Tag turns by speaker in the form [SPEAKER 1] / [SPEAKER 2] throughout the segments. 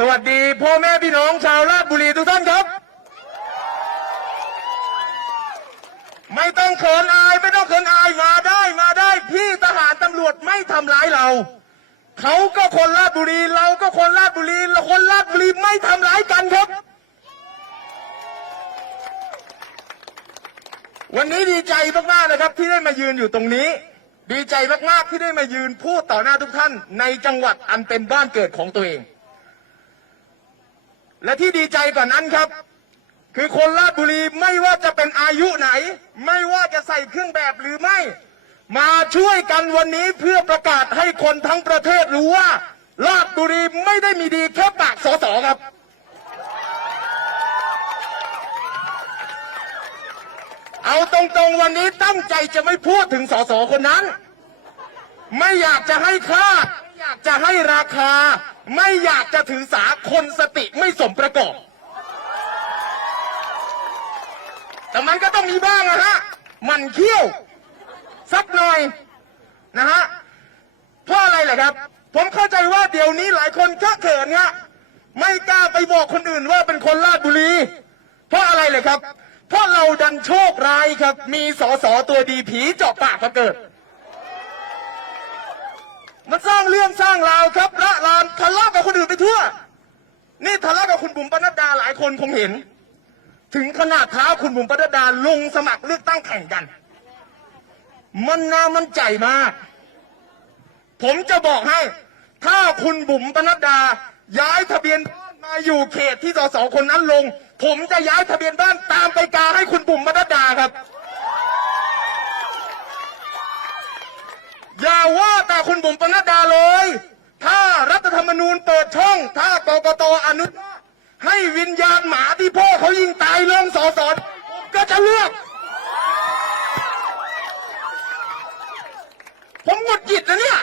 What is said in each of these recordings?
[SPEAKER 1] สวัสดีพ่อแม่พี่น้องชาวราชบุรีทุกท่านครับ ไม่ต้องเขินอายไม่ต้องเขินอายมาได้มาได้พี่ทหารตำรวจไม่ทำร้ายเรา เขาก็คนราชบุรีเราก็คนราชบุรีเราคนราชบุรีไม่ทำร้ายกันครับ วันนี้ดีใจมากๆนะครับที่ได้มายืนอยู่ตรงนี้ ดีใจมากๆที่ได้มายืนพูดต่อหน้าทุกท่านในจังหวัดอันเป็นบ้านเกิดของตัวเอง และที่ดีใจกว่านั้นครับ คือคนราชบุรีไม่ว่าจะเป็นอายุไหน ไม่ว่าจะใส่เครื่องแบบหรือไม่ มาช่วยกันวันนี้เพื่อประกาศให้คนทั้งประเทศรู้ว่าราชบุรีไม่ได้มีดีแค่ปากสอสอครับ เอาตรงๆวันนี้ตั้งใจจะไม่พูดถึงสอสอคนนั้น ไม่อยากจะให้ค่าไม่อยากจะให้ราคา ไม่อยากจะถือสาคนสติไม่สมประกอบ แต่มันก็ต้องมีบ้างอะฮะ มันเขี้ยว สักหน่อยนะฮะ เพราะอะไรล่ะครับ ผมเข้าใจว่าเดี๋ยวนี้หลายคนก็เขินฮะไม่กล้าไปบอกคนอื่นว่าเป็นคนราชบุรี เพราะอะไรเลยครับ เพราะเราดันโชคร้ายครับ มีสอสอตัวดีผีเจาะปากมาเกิด มันสร้างเรื่องสร้างราวครับละลานทะเลาะกับคนอื่นไปทั่ว นี่ทะเลาะกับคุณบุ๋มปนัดดาหลายคนคงเห็น ถึงขนาดท้าคุณบุ๋มปนัดดาลงสมัครเลือกตั้งแข่งกัน มันน่ามันใจมาก ผมจะบอกให้ ถ้าคุณบุ๋มปนัดดา ย้ายทะเบียนบ้านมาอยู่เขตที่สสคนนั้นลง ผมจะย้ายทะเบียนบ้านตามไปกาให้คุณบุ๋มปนัดดาครับ อย่าว่าแต่คุณบุ๋มปนัดดาเลย ถ้ารัฐธรรมนูญเปิดช่อง ถ้ากกตอนุญาตให้วิญญาณหมาที่พ่อเขายิงตายลงสอสอผมก็จะเลือก ผมหงุดหงิดนะเนี่ย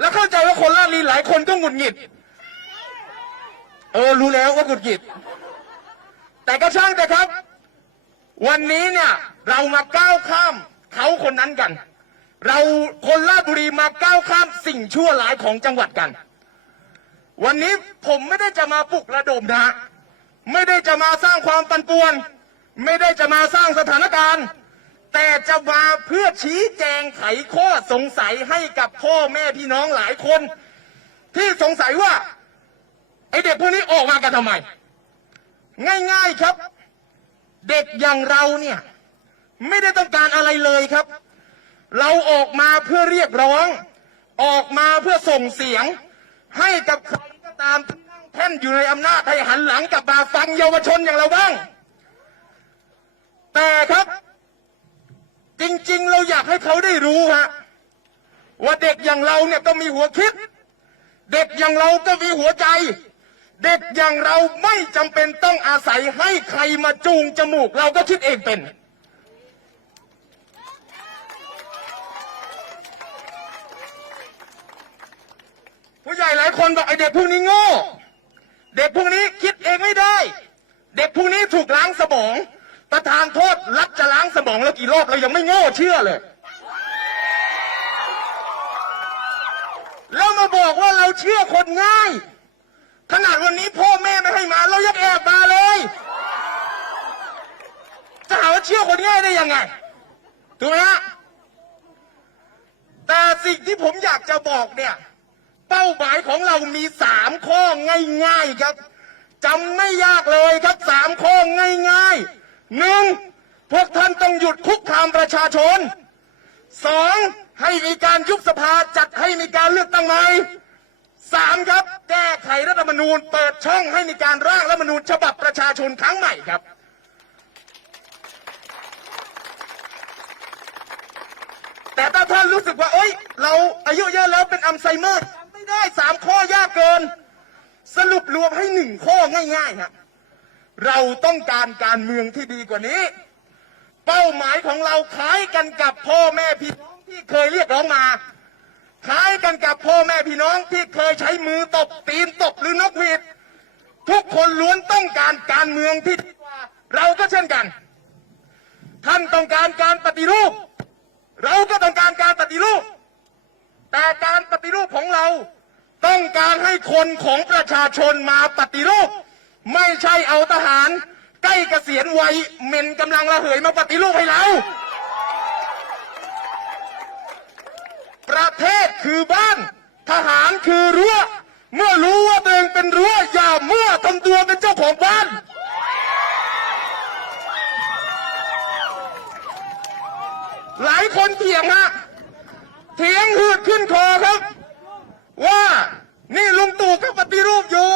[SPEAKER 1] แล้วเข้าใจว่าคนลาลีหลายคนก็หงุดหงิด เออ รู้แล้วว่าหงุดหงิด แต่ก็ช่างแต่ครับ วันนี้เนี่ย เรามาก้าวข้ามเขาคนนั้นกัน เราคนราชบุรีมาก้าวข้ามสิ่งชั่วร้ายของจังหวัดกัน วันนี้ผมไม่ได้จะมาปลุกระดมนะฮะไม่ได้จะมาสร้างความปั่นป่วน ไม่ได้จะมาสร้างสถานการณ์ แต่จะมาเพื่อชี้แจงไขข้อสงสัยให้กับพ่อแม่พี่น้องหลายคน ที่สงสัยว่าไอเด็กพวกนี้ออกมากันทำไม ง่ายๆครับ เด็กอย่างเราเนี่ย ไม่ได้ต้องการอะไรเลยครับ เราออกมาเพื่อเรียกร้อง ออกมาเพื่อส่งเสียง ให้กับใครก็ตามที่นั่งแท่นอยู่ในอำนาจให้หันหลังกลับมาฟังเยาวชนอย่างเราบ้าง แต่ครับ จริงๆ เราอยากให้เขาได้รู้ฮะว่าเด็กอย่างเราเนี่ยก็มีหัวคิด เด็กอย่างเราก็มีหัวใจ เด็กอย่างเราไม่จำเป็นต้องอาศัยให้ใครมาจูงจมูก เราก็คิดเองเป็น ผู้ใหญ่หลายคนบอกไอเด็กพวกนี้โง่ เด็กพวกนี้คิดเองไม่ได้ เด็กพวกนี้ถูกล้างสมอง ประธานโทษรัฐจะล้างสมองแล้วกี่รอบเรายังไม่โง่เชื่อเลย แล้วมาบอกว่าเราเชื่อคนง่าย ขนาดวันนี้พ่อแม่ไม่ให้มาเรายังแอบมาเลย จะหาว่าเชื่อคนง่ายได้ยังไงถูกไหมฮะแต่สิ่งที่ผมอยากจะบอกเนี่ย เป้าหมายของเรามีสามข้อง่าย ๆครับจำไม่ยากเลยครับสามข้อง่ายๆหนึ่งพวกท่านต้องหยุดคุกคามประชาชนสองให้มีการยุบสภาจัดให้มีการเลือกตั้งใหม่สามครับ แก้ไขรัฐธรรมนูญ เปิดช่องให้มีการร่างรัฐธรรมนูญฉบับประชาชนครั้งใหม่ครับ แต่ถ้าท่านรู้สึกว่าเอ้ย เราอายุเยอะแล้วเป็นอัลไซเมอร์ ทำไม่ได้สามข้อยากเกิน สรุปรวมให้หนึ่งข้อง่ายๆครับเราต้องการการเมืองที่ดีกว่านี้ เป้าหมายของเราคล้ายกันกับพ่อแม่พี่น้องที่เคยเรียกร้องมาคล้ายกันกับพ่อแม่พี่น้องที่เคยใช้มือตบตีนตบหรือนกหวีดทุกคนล้วนต้องการการเมืองที่ดีกว่า เราก็เช่นกัน ท่านต้องการการปฏิรูป เราก็ต้องการการปฏิรูป แต่การปฏิรูปของเรา ต้องการให้คนของประชาชนมาปฏิรูป ไม่ใช่เอาทหาร ใกล้เกษียณวัยเหม็นกำลังระเหยมาปฏิรูปให้เราประเทศคือบ้าน ทหารคือรั้ว เมื่อรู้ว่าตัวเองเป็นรั้วอย่ามั่วทำตัวเป็นเจ้าของบ้าน หลายคนเถียงฮะเถียงหืดขึ้นคอครับ ว่านี่ลุงตู่ก็ปฏิรูปอยู่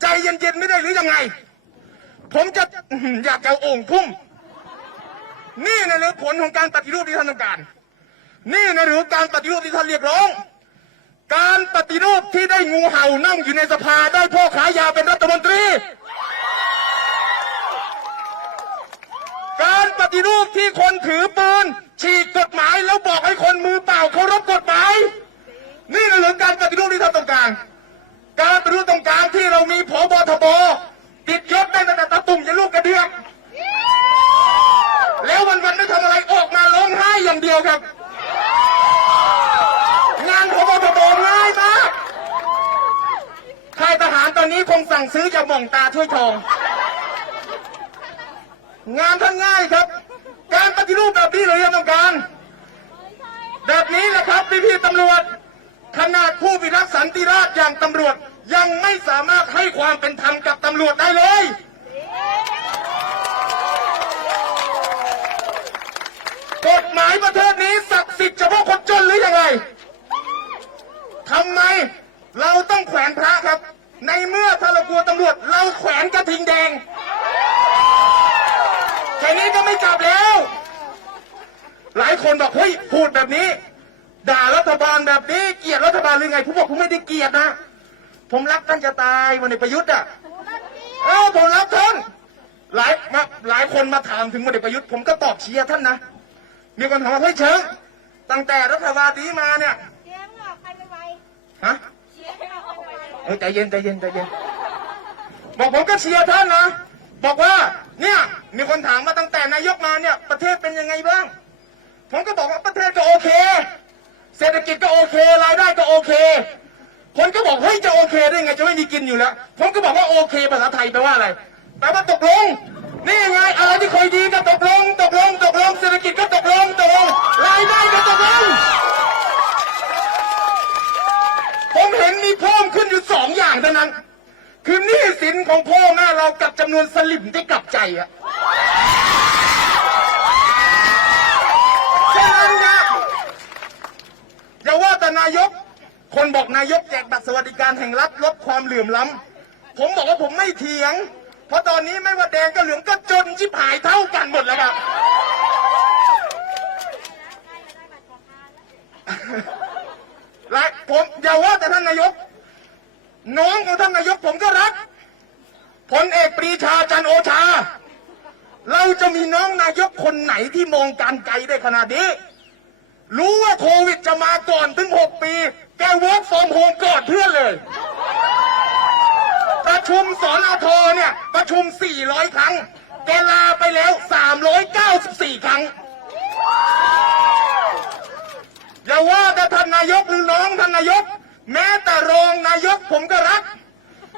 [SPEAKER 1] ใจเย็นๆไม่ได้หรือยังไง ผมจะอื้อหืออยากจะเอาโอ่งพุ่ม นี่นะหรือผลของ การปฏิรูปที่ท่านต้องการ นี่นะหรือการปฏิรูปที่ท่านเรียกร้อง การปฏิรูปที่ได้งูเห่านั่งอยู่ในสภาได้พ่อขายยาเป็นรัฐมนตรี การปฏิรูปที่คนถือปืนฉีกกฎหมายแล้วบอกให้คนมือเปล่าเคารพกฎหมาย นี่นะหรือการปฏิรูปที่ท่านต้องการ การปฏิรูปต้องการที่เรามีผบทบติดยศได้ตั้งแต่ตะตุ่มจะลูกกระเดือก แล้ววันๆไม่ทำอะไรออกมาร้องไห้อย่างเดียวครับ งานพบทบง่ายมากค่ายทหารตอนนี้คงสั่งซื้อจากหม่องตาช่วยทอง งานท่านง่ายครับ การปฏิรูปแบบนี้เลยยังต้องการ แบบนี้แหละครับพี่พี่ๆตำรวจ ขนาดผู้พิทักษ์สันติราษฎร์อย่างตำรวจยังไม่สามารถให้ความเป็นธรรมกับตำรวจได้เลย กฎ หมายประเทศนี้ศักดิ์สิทธิ์เฉพาะคนจนหรือยังไงทำไมเราต้องแขวนพระครับ ในเมื่อถ้าเรากลัวตำรวจ เราแขวนกระทิงแดงแค่นี้ก็ไม่จับแล้ว หลายคนบอกเฮ้ยพูดแบบนี้ ด่ารัฐบาลแบบนี้เกลียดรัฐบาลหรือไงผมบอกผมไม่ได้เกลียดนะผมรักท่านจะตายวันในประยุทธ์อะเออผมรักท่านหลายมาหลายคนมาถามถึงวันในประยุทธ์ ผมก็ตอบเชียร์ท่านนะ มีคนถามว่าเฮ้ยเชิงตั้งแต่รัฐบาลนี้มาเนี่ย
[SPEAKER 2] เชียร์มึงออกใครไปไว
[SPEAKER 1] ฮะ
[SPEAKER 2] เชียร์ให้ออกไปไว
[SPEAKER 1] เออใจเย็นใจเย็นใจเย็นบอกผมก็เชียร์ท่านนะบอกว่าเนี่ยมีคนถามมาตั้งแต่นายกมาเนี่ยประเทศเป็นยังไงบ้าง ผมก็บอกว่าประเทศก็โอเค เศรษฐกิจก็โอเครายได้ก็โอเค คนก็บอกเฮ้ยจะโอเคได้ไงจะไม่มีกินอยู่แล้วผมก็บอกว่าโอเคภาษาไทยแปลว่าอะไรแปลว่าตกลงนี่ไงอะไรที่เคยดีก็ตกลงตกลง ตกลง เศรษฐกิจก็ตกลง ตกลง รายได้ก็ตกลง ผมเห็นมีเพิ่มขึ้นอยู่สองอย่างเท่านั้น คือหนี้สินของพ่อแม่เรากับจำนวนสลิมที่กลับใจอะแค่นั้นนะอย่าว่าแต่นายก คนบอกนายกแจกบัตรสวัสดิการแห่งรัฐลดความเหลื่อมล้ำผมบอกว่าผมไม่เถียง เพราะตอนนี้ไม่ว่าแดงก็เหลืองก็จนชิบหายเท่ากันหมดแล้วครับหลายผมอย่าว่าแต่ท่านนายก น้องของท่านนายกผมก็รัก พลเอกปรีชาจันทร์โอชา เราจะมีน้องนายกคนไหนที่มองการไกลได้ขนาดนี้ รู้ว่าโควิดจะมาก่อนถึงหกปี แกวิร์กฟอร์มโฮมกอนเพื่อนเลย ประชุมสอนอทเนี่ย ประชุม 400 ครั้ง แกลาไปแล้ว 394 ครั้ง อย่าว่าแต่ท่านนายกหรือน้องท่านนายก แม้แต่รองนายกผมก็รัก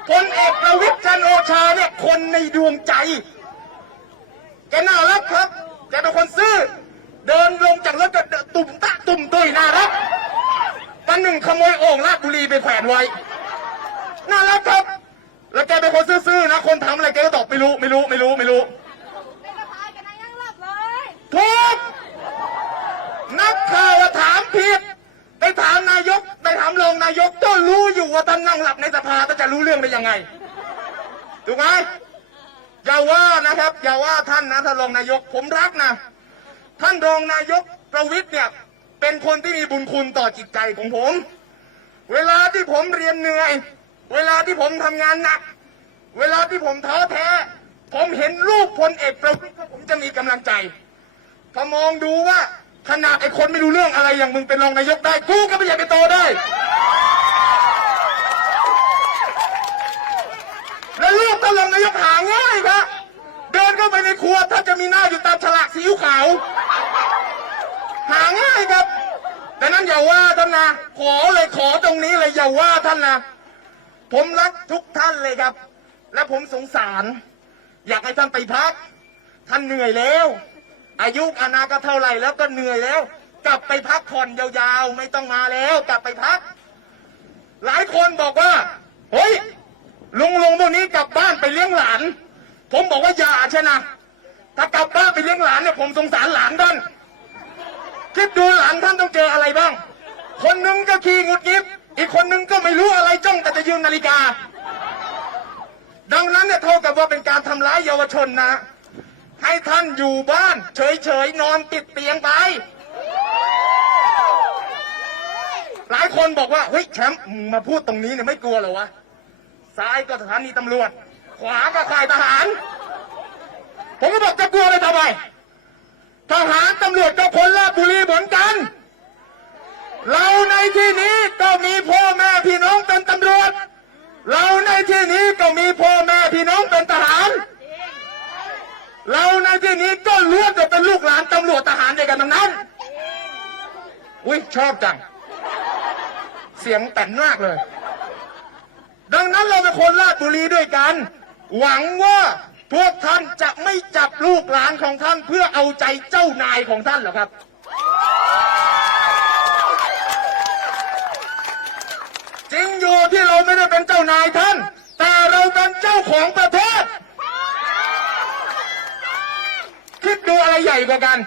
[SPEAKER 1] พลเอกประวิตรจันทร์โอชา คนในดวงใจ แกน่ารักครับ แกเป็นคนซื่อ เดินลงจากรถก็ตุ่มตะตุ่มตุยน่ารักวันหนึ่งขโมยโอ่งลาดบุรีไปแขวนไว้ น่ารักครับ แล้วแกเป็นคนซื่อๆนะ คนทำอะไรแกก็ตอบไม่รู้ไม่รู้ไม่รู้ไม่รู้
[SPEAKER 2] เป็นกระพายกันนะยังหลับเลย
[SPEAKER 1] ถูกนักข่าวถามผิดไปถามนายกไปถามรองนายกก็รู้อยู่ว่าท่านนั่งหลับในสภาแต่จะรู้เรื่องได้ยังไง ถูกไหมอย่าว่านะครับ อย่าว่าท่านนะท่านรองนายก ผมรักนะ ท่านรองนายกประวิตรเนี่ย เป็นคนที่มีบุญคุณต่อจิตใจของผม เวลาที่ผมเรียนเหนื่อย เวลาที่ผมทำงานหนัก เวลาที่ผมท้อแท้ ผมเห็นรูปพลเอกประวิตรผมจะมีกำลังใจพอมองดูว่าขนาดไอ้คนไม่รู้เรื่องอะไรอย่างมึงเป็นรองนายกได้ กูก็ไม่อยากเป็นโตได้ แล้วรูปตอนรองนายกหาง่ายครับเดินเข้าไปในครัวถ้าจะมีหน้าอยู่ตามฉลากสีอิ๊วขาว หาง่ายครับดังนั้นนั้นอย่าว่าท่านนะขอเลยขอตรงนี้เลยอย่าว่าท่านนะผมรักทุกท่านเลยครับ และผมสงสาร อยากให้ท่านไปพัก ท่านเหนื่อยแล้ว อายุอานาก็เท่าไหร่แล้วก็เหนื่อยแล้ว กลับไปพักผ่อนยาวๆ ไม่ต้องมาแล้ว กลับไปพัก หลายคนบอกว่าเฮ้ย ลุงลุงพวกนี้กลับบ้านไปเลี้ยงหลาน ผมบอกว่าอย่าใช่นะถ้ากลับบ้านไปเลี้ยงหลานเนี่ยผมสงสารหลานท่านคิดดูหลานท่านต้องเจออะไรบ้าง คนหนึงก็ขี่งุดหงิดอีกคนหนึงก็ไม่รู้อะไรจ้องแต่จะยืมนาฬิกา ดังนั้นเนี่ยเท่ากับว่าเป็นการทำร้ายเยาวชนนะ ให้ท่านอยู่บ้าน เฉยๆนอนติดเตียงไป หลายคนบอกว่าเฮ้ยแชมป์มึงมาพูดตรงนี้เนี่ยไม่กลัวเหรอวะ ซ้ายก็สถานีตำรวจ ขวาก็ค่ายทหาร ผมก็บอกจะกลัวเลยทำไมทหารตำรวจก็คนราบุรีเหมือนกัน เราในที่นี้ก็มีพ่อแม่พี่น้องเป็นตำรวจ เราในที่นี้ก็มีพ่อแม่พี่น้องเป็นทหาร เราในที่นี้ก็ล้วนจะเป็นลูกหลานตำรวจทหารเดียวกันทั้งนั้น อุ้ยชอบจัง เสียงแต่นมากเลย ดังนั้นเราเป็นคนราชบุรีด้วยกัน หวังว่าพวกท่านจะไม่จับลูกหลานของท่านเพื่อเอาใจเจ้านายของท่านเหรอครับ จริงอยู่ที่เราไม่ได้เป็นเจ้านายท่าน แต่เราเป็นเจ้าของประเทศ คิดดูอะไรใหญ่กว่ากัน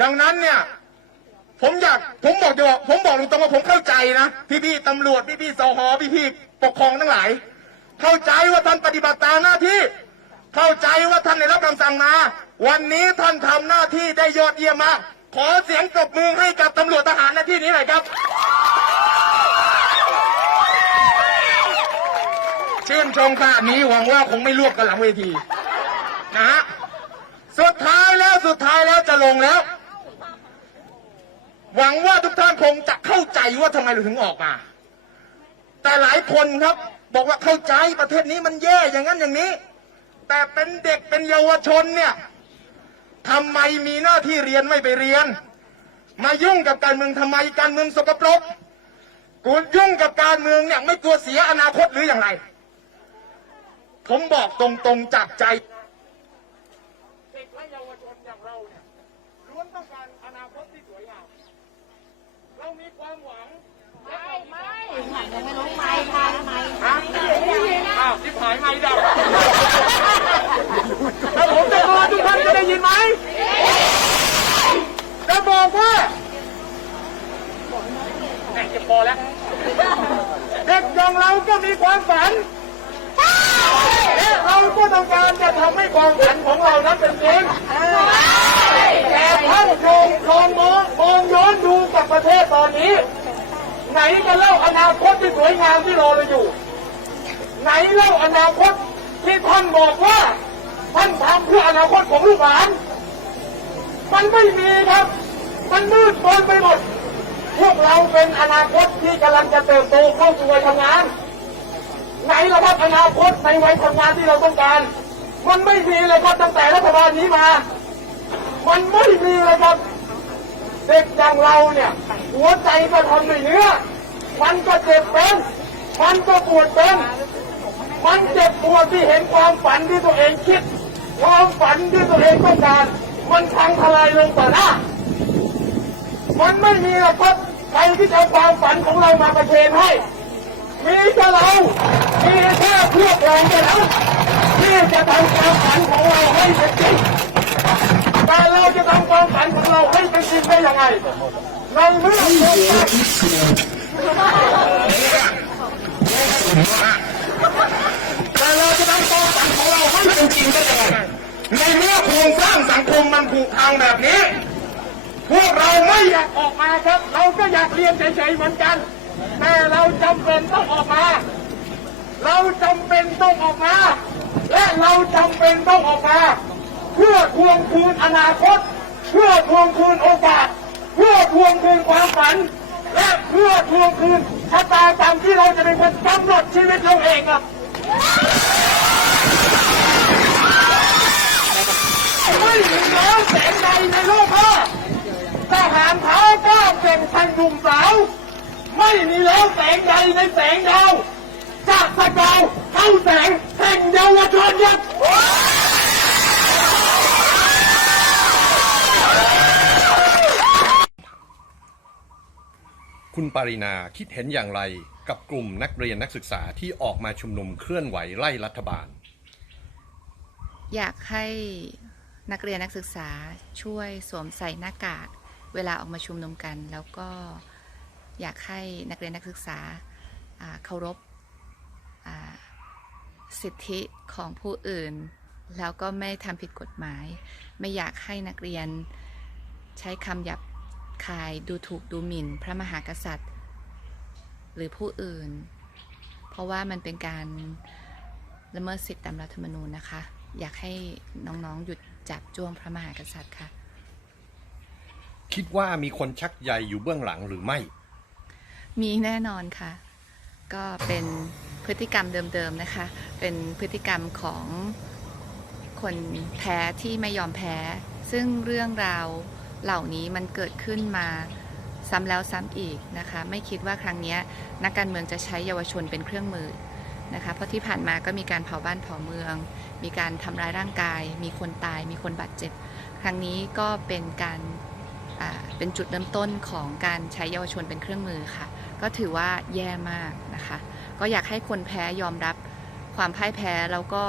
[SPEAKER 1] ดังนั้นเนี่ย ผมอยากผมบอกจะบอกผมบอกตรงๆว่าผมเข้าใจนะพี่ๆตำรวจพี่ๆสหพี่ๆปกครองทั้งหลาย เข้าใจว่าท่านปฏิบัติตามหน้าที่ เข้าใจว่าท่านได้รับคำสั่งมา วันนี้ท่านทำหน้าที่ได้ยอดเยี่ยมมากขอเสียงปรบมือให้กับตำรวจทหารหน้าที่นี้หน่อยครับชื่นชมขนาดนี้หวังว่าคงไม่ลวกกันหลังเวทีนะฮะสุดท้ายแล้วสุดท้ายแล้วจะลงแล้ว หวังว่าทุกท่านคงจะเข้าใจว่าทำไมเราถึงออกมา แต่หลายคนครับบอกว่าเข้าใจประเทศนี้มันแย่อย่างนั้นอย่างนี้ แต่เป็นเด็กเป็นเยาวชนเนี่ยทำไมมีหน้าที่เรียนไม่ไปเรียน มายุ่งกับการเมืองทำไมการเมืองสกปรกกูยุ่งกับการเมืองเนี่ยไม่กลัวเสียอนาคตหรืออย่างไร ผมบอกตรงๆจากใจ เด็กและเยาวชนอย่างเราเนี่ยล้วนต้องการอนาคตที่สวยงาม เรามีความหวัง
[SPEAKER 2] ไม่ไม่ยังไม่รู้ไม่ไม่ไม่
[SPEAKER 1] ฮะอ้าวทิพหายไม่ดับแล้วผมจะบอกทุกท่านจะได้ยินไหมจะบอกว่าแม่งจะพอแล้ว เด็กอย่างเราก็มีความฝันและ เราก็ต้องการจะทำให้ความฝันของเรานั้นเป็นจริงแต่ท่านลองลองมองมองย้อนดูกับประเทศตอนนี้ ไหนกันเล่าอนาคตที่สวยงามที่รอเราอยู่ ไหนเล่าอนาคตที่ท่านบอกว่า ท่านทำเพื่ออนาคตของลูกหลาน มันไม่มีครับ มันมืดมนไปหมด พวกเราเป็นอนาคตที่กำลังจะเติบโตเข้าสู่วัยทำงาน ไหนละครับอนาคตในวัยทำงานที่เราต้องการ มันไม่มีเลยครับตั้งแต่รัฐบาลนี้มา มันไม่มีเลยครับ เด็กอย่างเราเนี่ย หัวใจก็ทำด้วยเนื้อ มันก็เจ็บเป็น มันก็ปวดเป็น มันเจ็บปวดที่เห็นความฝันที่ตัวเองคิด ความฝันที่ตัวเองต้องการ มันพังทลายลงต่อหน้า มันไม่มีหรอกครับใครที่จะเอาความฝันของเรามาประเคนให้ มีแต่เรามีแค่พวกเราเท่านั้นที่จะทำความฝันของเราให้เป็นจริงแต่เราจะทำความฝันของเราให้เป็นจริงได้ยังไงในเมื่อคราแต่เราจะทำความฝันของเราให้เป็นจริงได้ยังไงในเมื่อโครงสร้างสังคมมันผูกพังแบบนี้ พวกเราไม่อยากออกมาครับ เราก็อยากเรียนเฉยๆเหมือนกัน แต่เราจำเป็นต้องออกมา เราจำเป็นต้องออกมา และเราจำเป็นต้องออกมา เพื่อทวงคืนอนาคต เพื่อทวงคืนโอกาส เพื่อทวงคืนความฝัน และเพื่อทวงคืนชะตากรรมที่เราจะเป็นคนกำหนดชีวิตเราเองครับไม่มีน้องแสงใดในโลกว่าทหารเท้าเก้าวเก่งแห่งหนุ่มสาว ไม่มีแล้วแสงใดในแสงดาวจากสกาวเข้าแสงแห่งเยาวชนครับ
[SPEAKER 3] คุณปารินาคิดเห็นอย่างไรกับกลุ่มนักเรียนนักศึกษาที่ออกมาชุมนุมเคลื่อนไหวไล่รัฐบาล
[SPEAKER 4] อยากให้นักเรียนนักศึกษาช่วยสวมใส่หน้ากากเวลาออกมาชุมนุมกัน แล้วก็ อยากให้นักเรียนนักศึกษาเคารพสิทธิของผู้อื่น แล้วก็ไม่ทำผิดกฎหมาย ไม่อยากให้นักเรียนใช้คำหยาบคายดูถูกดูหมิ่น พระมหากษัตริย์ หรือผู้อื่น เพราะว่ามันเป็นการละเมิดสิทธิตามรัฐธรรมนูญนะคะ อยากให้น้องๆหยุดจับจ้วงพระมหากษัตริย์ค่ะ
[SPEAKER 3] คิดว่ามีคนชักใยอยู่เบื้องหลังหรือไม่
[SPEAKER 4] มีแน่นอนค่ะ ก็เป็นพฤติกรรมเดิมๆนะคะ เป็นพฤติกรรมของคนแพ้ที่ไม่ยอมแพ้ ซึ่งเรื่องราวเหล่านี้มันเกิดขึ้นมาซ้ำแล้วซ้ำอีกนะคะ ไม่คิดว่าครั้งนี้นักการเมืองจะใช้เยาวชนเป็นเครื่องมือนะคะ เพราะที่ผ่านมาก็มีการเผาบ้านเผาเมือง มีการทำร้ายร่างกาย มีคนตาย มีคนบาดเจ็บ ครั้งนี้ก็เป็นการเป็นจุดเริ่มต้นของการใช้เยาวชนเป็นเครื่องมือค่ะ ก็ถือว่าแย่มากนะคะ ก็อยากให้คนแพ้ยอมรับความพ่ายแพ้แล้วก็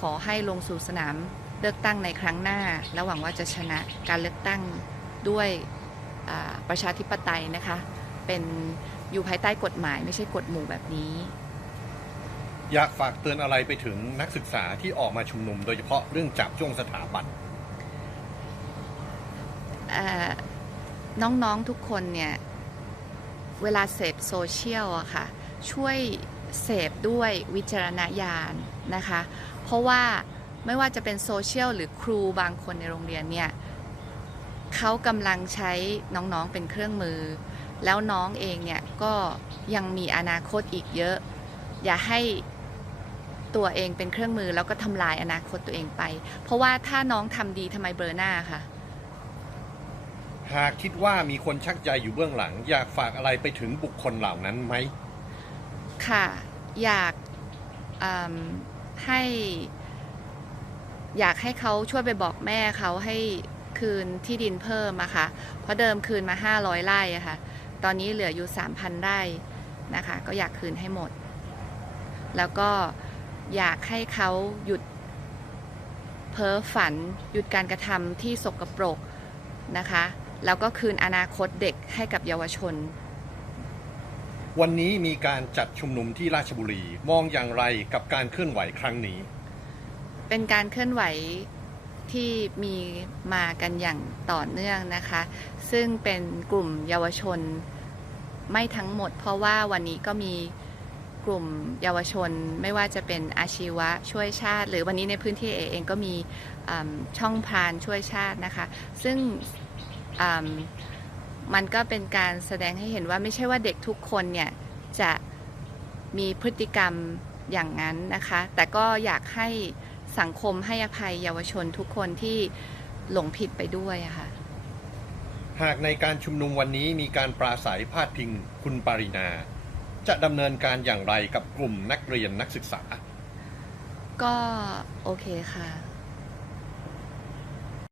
[SPEAKER 4] ขอให้ลงสู่สนามเลือกตั้งในครั้งหน้า และหวังว่าจะชนะการเลือกตั้งด้วยอ่าประชาธิปไตยนะคะ เป็นอยู่ภายใต้กฎหมายไม่ใช่กฎหมู่แบบนี้
[SPEAKER 3] อยากฝากเตือนอะไรไปถึงนักศึกษาที่ออกมาชุมนุม โดยเฉพาะเรื่องจับจ้วงสถาบัน
[SPEAKER 4] เอ่อน้องๆทุกคนเนี่ย เวลาเสพโซเชียลอะค่ะ ช่วยเสพด้วยวิจารณญาณนะคะ เพราะว่าไม่ว่าจะเป็นโซเชียลหรือครูบางคนในโรงเรียนเนี่ยเขากำลังใช้น้องๆเป็นเครื่องมือ แล้วน้องเองเนี่ยก็ยังมีอนาคตอีกเยอะ อย่าให้ตัวเองเป็นเครื่องมือแล้วก็ทำลายอนาคตตัวเองไป เพราะว่าถ้าน้องทำดีทำไมเบลอหน้าค่ะ
[SPEAKER 3] หากคิดว่ามีคนชักใยอยู่เบื้องหลัง อยากฝากอะไรไปถึงบุคคลเหล่านั้นไหม
[SPEAKER 4] ค่ะ อยากให้อยากให้เขาช่วยไปบอกแม่เขาให้คืนที่ดินเพิ่มอะค่ะ เพราะเดิมคืนมา 500 ไร่อะค่ะ ตอนนี้เหลืออยู่ 3,000 ไร่นะคะ ก็อยากคืนให้หมด แล้วก็อยากให้เขาหยุดเพ้อฝัน หยุดการกระทำที่สกปรกนะคะ แล้วก็คืนอนาคตเด็กให้กับเยาวชน
[SPEAKER 3] วันนี้มีการจัดชุมนุมที่ราชบุรี มองอย่างไรกับการเคลื่อนไหวครั้งนี้
[SPEAKER 4] เป็นการเคลื่อนไหวที่มีมากันอย่างต่อเนื่องนะคะ ซึ่งเป็นกลุ่มเยาวชนไม่ทั้งหมด เพราะว่าวันนี้ก็มีกลุ่มเยาวชนไม่ว่าจะเป็นอาชีวะช่วยชาติ หรือวันนี้ในพื้นที่เอเองก็มีอืมช่องพรานช่วยชาตินะคะ ซึ่งอื มมันก็เป็นการแสดงให้เห็นว่าไม่ใช่ว่าเด็กทุกคนเนี่ยจะมีพฤติกรรมอย่างนั้นนะคะ แต่ก็อยากให้สังคมให้อภัยเยาวชนทุกคนที่หลงผิดไปด้วยอะค่ะ
[SPEAKER 3] หากในการชุมนุมวันนี้มีการปราศัยพาดพิงคุณปารินา จะดำเนินการอย่างไรกับกลุ่มนักเรียนนักศึกษา
[SPEAKER 4] ก็โอเคค่ะ